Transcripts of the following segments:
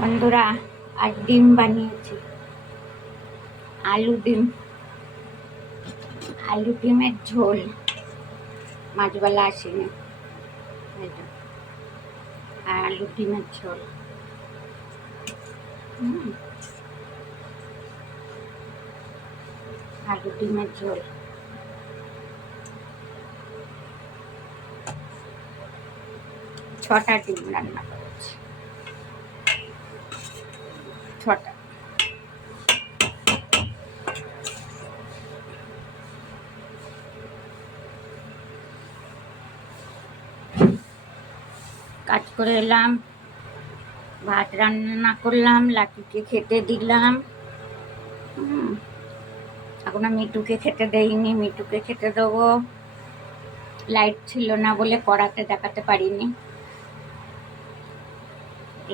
বন্ধুরা, আজ ডিম বানিয়েছি। আলু ডিম, আলু ডিমের ঝোল। মাছবেলা আসেনি, এটা আর আলু ডিমের ঝোল। আলু ডিমের ঝোল। ছটা ডিম রান্না করেছি, ছটা। কাজ করে এলাম, ভাত রান্না করলাম, লাকিকে খেতে দিলাম। এখনো মিটুকে খেতে দেইনি, মিটুকে খেতে দেবো। লাইট ছিল না বলে কড়াতে দেখাতে পারিনি,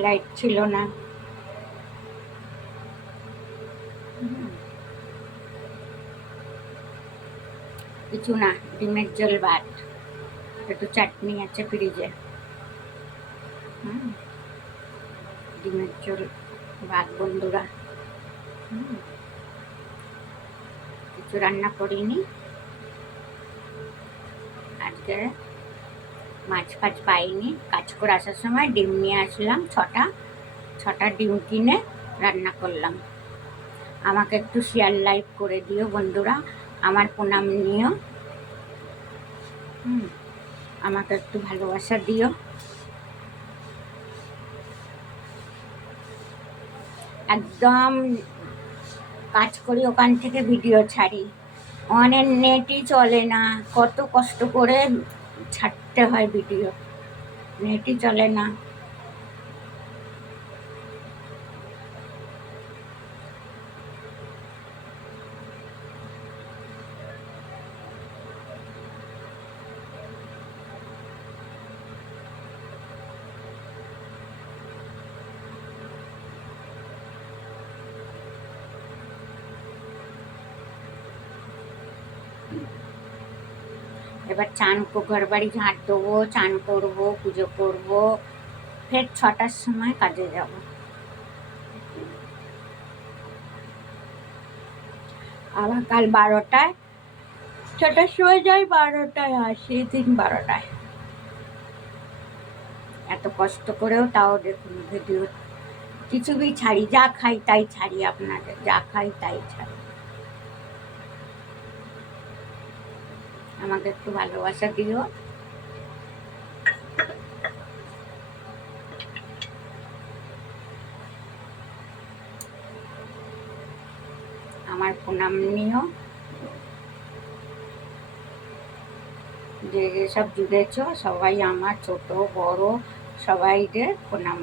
লাইট ছিল না। কিছু না, ডিমের ঝোল ভাত, একটু চাটনি আছে ফ্রিজে। ডিমের ঝোল ভাত বন্ধুরা। কিছু রান্না করিনি আজকে, মাছ ফাছ পাইনি। কাজ করে আসার সময় ডিম নিয়ে আসলাম, ছটা ডিম কিনে রান্না করলাম। আমাকে একটু শেয়ার লাইক করে দিও বন্ধুরা, আমার প্রণাম নিও। আমাকে একটু ভালোবাসা দিও। একদম কাজ করি, ওখান থেকে ভিডিও ছাড়ি, অনেক নেটই চলে না। কত কষ্ট করে ছাড়তে হয় ভিডিও, নেটই চলে না। এবার চান ঘর বাড়ি ঝাঁট দেবো, চান করবো, পুজো করবো, ফের 6টার সময় কাজে যাব। আবার কাল 12টায়, 6টার সময় যাই, 12টায় আসি, দিন 12টায়। এত কষ্ট করেও তাও দেখুন ভিডিও কিছুই ছাড়ি, যা খাই তাই ছাড়ি, আপনাদের যা খাই তাই ছাড়ি। আমাকে একটু ভালোবাসা দিও। আমার প্রণাম নিও, যে সব জুড়েছ সবাই, আমার ছোট বড় সবাইকে প্রণাম।